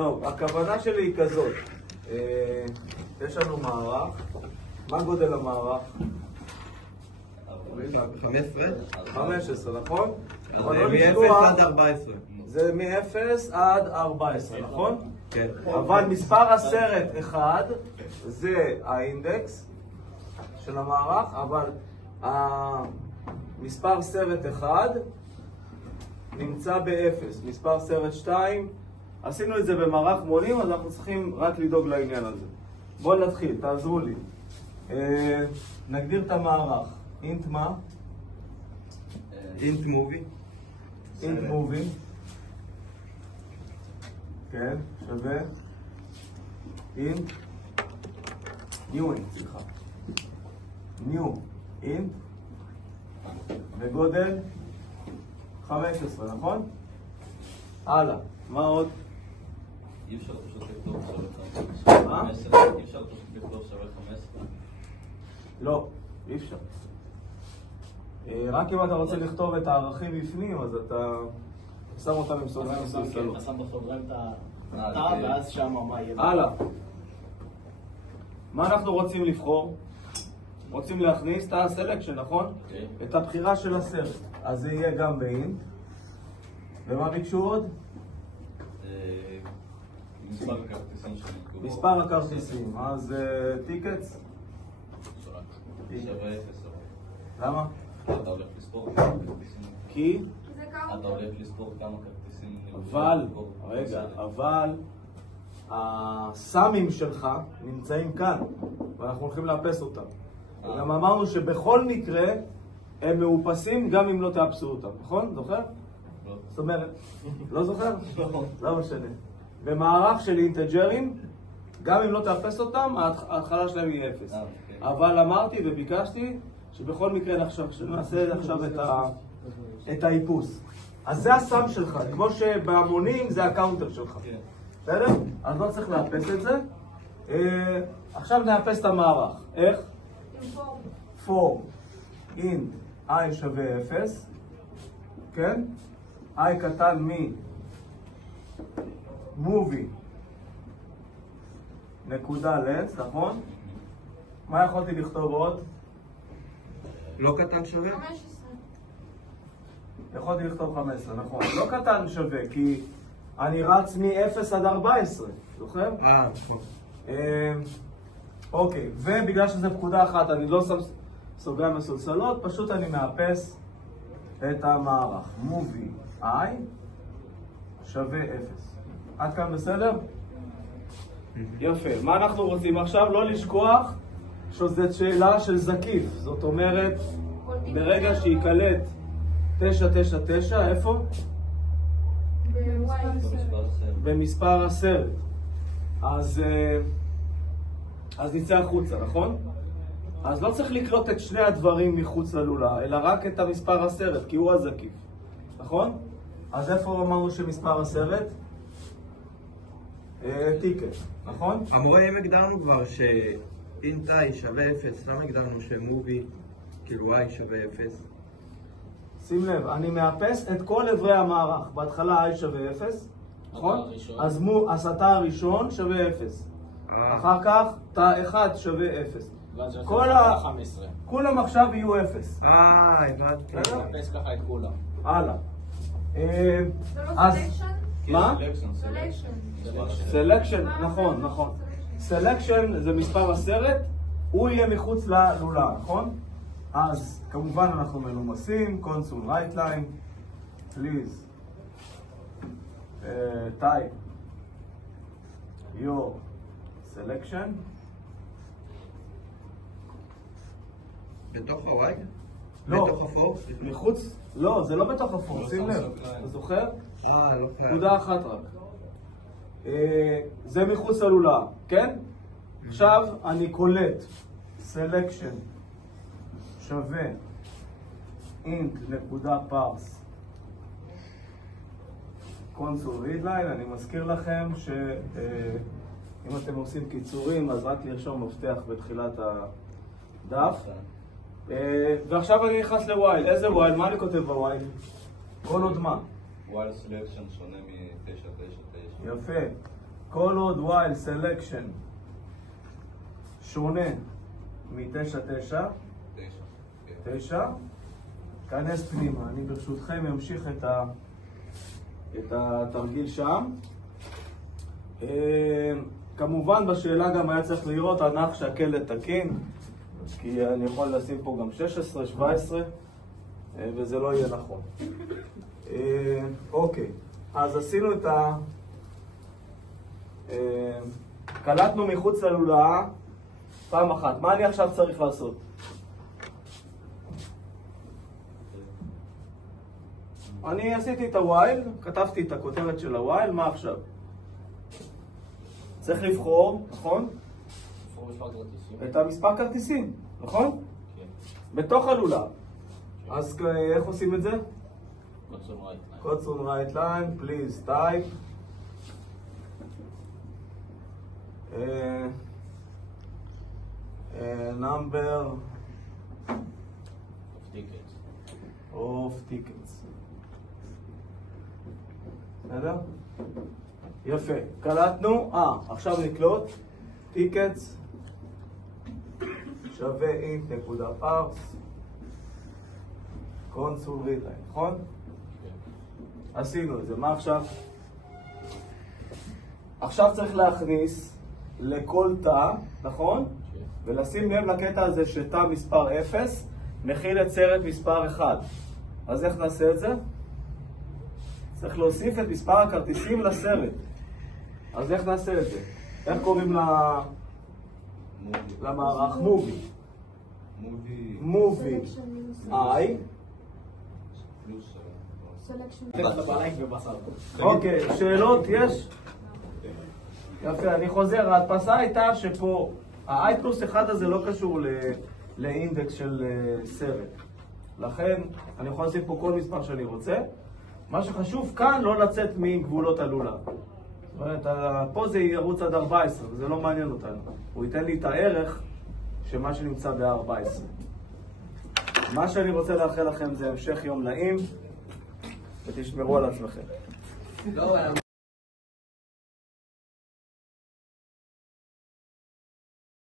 טוב, הכוונה שלי היא כזאת. יש לנו מערך. מה גודל המערך? 15? 15, נכון? זה מ-0 עד 14. זה מ-0 עד 14, נכון? כן. אבל מספר הסרט 1 זה האינדקס של המערך, אבל מספר סרט 1 נמצא ב-0. מספר סרט 2, עשינו את זה במערך מונים, אז אנחנו צריכים רק לדאוג לעניין הזה. בואו נתחיל, תעזרו לי. נגדיר את המערך. אינט מה? אינט מובי. אינט מובי. כן, שווה. אינט. ניו אינט, סליחה. ניו אינט. בגודל 15, נכון? הלאה. מה עוד? אי אפשר פשוט לכתוב שווה 15. אי אפשר פשוט לכתוב שווה 15. לא, אי אפשר. רק אם אתה רוצה לכתוב את הערכים בפנים, אז אתה שם אותם עם סוגריים מסולסלות. אתה שם בסוגריים את התא, ואז שם מה יהיה? הלאה. מה אנחנו רוצים לבחור? רוצים להכניס את הסלקשן, נכון? את הבחירה של הסרט. אז זה יהיה גם באינט. ומה ביקשו עוד? מספר הכרטיסים שנקבעו. מספר הכרטיסים. אז טיקטס? שווה 0. למה? אתה הולך לספור כמה כרטיסים. כי? אתה הולך לספור כמה כרטיסים. אבל, רגע, אבל הסמים שלך נמצאים כאן, ואנחנו הולכים לאפס אותם. וגם אמרנו שבכל מקרה הם מאופסים גם אם לא תאפסו אותם, נכון? זוכר? לא. זאת אומרת, לא זוכר? לא משנה. במערך של אינטג'רים, גם אם לא תאפס אותם, ההתחלה שלהם היא 0. אבל אמרתי וביקשתי שבכל מקרה נעשה עכשיו את האיפוס. אז זה הסם שלך, כמו שבהמונים זה הקאונטר שלך. בסדר? אז לא צריך לאפס את זה. עכשיו נאפס את המערך. איך? for int i שווה 0, כן? i קטן movie נקודה לנס, נכון? מה יכולתי לכתוב עוד? לא קטן שווה? 15. יכולתי לכתוב 15, נכון. לא קטן שווה, כי אני רץ מ-0 עד 14, זוכר? נכון. אוקיי, ובגלל שזה פקודה אחת, אני לא שם סוגריים מסולסלות, פשוט אני מאפס את המערך. movie i שווה 0. עד כאן בסדר? יפה. מה אנחנו רוצים עכשיו? לא לשכוח שזאת שאלה של זקיף. זאת אומרת, ברגע שיקלט 999, איפה? במספר הסרט. אז נצא החוצה, נכון? אז לא צריך לקלוט את שני הדברים מחוץ ללולה, אלא רק את המספר הסרט, כי הוא הזקיף. נכון? אז איפה אמרנו שמספר הסרט? טיקט, נכון? המורה, אם הגדרנו כבר שאינט i שווה 0, למה הגדרנו שמובי, כאילו i שווה 0? שים לב, אני מאפס את כל עברי המערך. בהתחלה i שווה 0, נכון? אז התא הראשון שווה 0. אחר כך תא 1 שווה 0. כולם עכשיו יהיו 0. הבנתי. נאפס ככה את כולם. הלאה. אז מה? סלקשן. סלקשן, נכון, נכון. סלקשן זה מספר הסרט, הוא יהיה מחוץ ללולה, נכון? אז כמובן אנחנו מנומסים, console right line, please type your selection. בתוך הוואי? לא. בתוך הפור? מחוץ, לא, זה לא בתוך הפור, שים לב, אתה זוכר? לא חייב. נקודה אחת רק. זה מחוץ ללולה, כן? עכשיו אני קולט selection שווה int נקודה parse console read line. אני מזכיר לכם שאם אתם עושים קיצורים אז רק לרשום מפתח בתחילת הדף. ועכשיו אני נכנס לווייל. איזה ווייל? מה אני כותב בווייל? כל עוד מה? ווייל סלקשן שונה מ-999. יפה. כל עוד while selection שונה מ-9, 9, כנס פנימה. אני ברשותכם אמשיך את התרגיל שם. כמובן בשאלה גם היה צריך לראות הנח שהקלט תקין, כי אני יכול לשים פה גם 16, 17, וזה לא יהיה נכון. אוקיי, אז עשינו את קלטנו מחוץ ללולאה פעם אחת. מה אני עכשיו צריך לעשות? אני עשיתי את הווייל, כתבתי את הכותרת של הווייל, מה עכשיו? צריך לבחור, נכון? את המספר כרטיסים, נכון? בתוך הלולאה. אז איך עושים את זה? Codes on right line, please type number of tickets. בסדר? יפה, קלטנו. עכשיו נקלוט tickets שווה int.parse console read line, נכון? עשינו את זה. מה עכשיו? עכשיו צריך להכניס לכל תא, נכון? ולשים לב לקטע הזה שתא מספר 0 מכיל את סרט מספר 1. אז איך נעשה את זה? צריך להוסיף את מספר הכרטיסים לסרט. אז איך נעשה את זה? איך קוראים למערך? מובי. מובי. I. אוקיי, שאלות יש? יפה, אני חוזר. ההדפסה הייתה שפה ה-i+1 הזה לא קשור לאינדקס של סרט. לכן אני יכול לשים פה כל מספר שאני רוצה. מה שחשוב כאן לא לצאת מגבולות הלולאה. זאת אומרת, פה זה ירוץ עד 14, וזה לא מעניין אותנו. הוא ייתן לי את הערך של מה שנמצא ב-14. מה שאני רוצה לאחל לכם זה המשך יום נעים, ותשמרו על עצמכם.